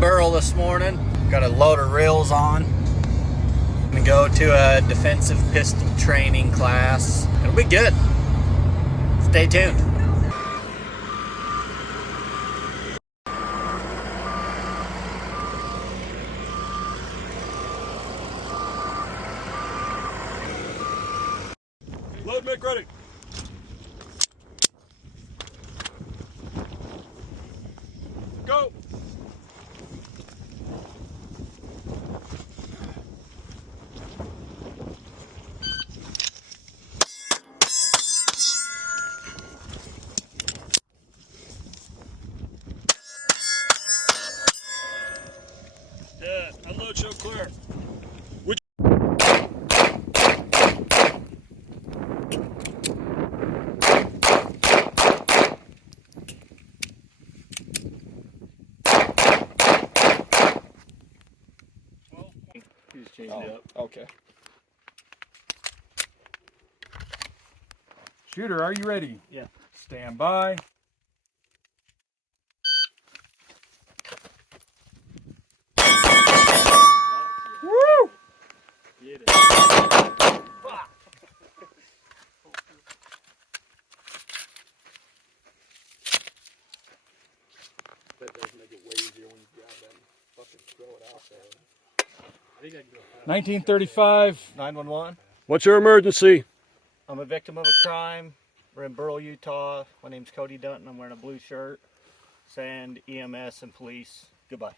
Burl this morning. Got a load of reels on. Gonna go to a defensive pistol training class. It'll be good. Stay tuned. Load, make ready. Go. Yeah, unload, show clear. Which He's changing it up. Okay. Shooter, are you ready? Yeah. Stand by. Woo! Get it. That does make it way easier when you grab that and fucking throw it out there. I think I can go fast. 1935. 911. What's your emergency? I'm a victim of a crime. We're in Burl, Utah. My name's Cody Dunton. I'm wearing a blue shirt. Send EMS and police. Goodbye.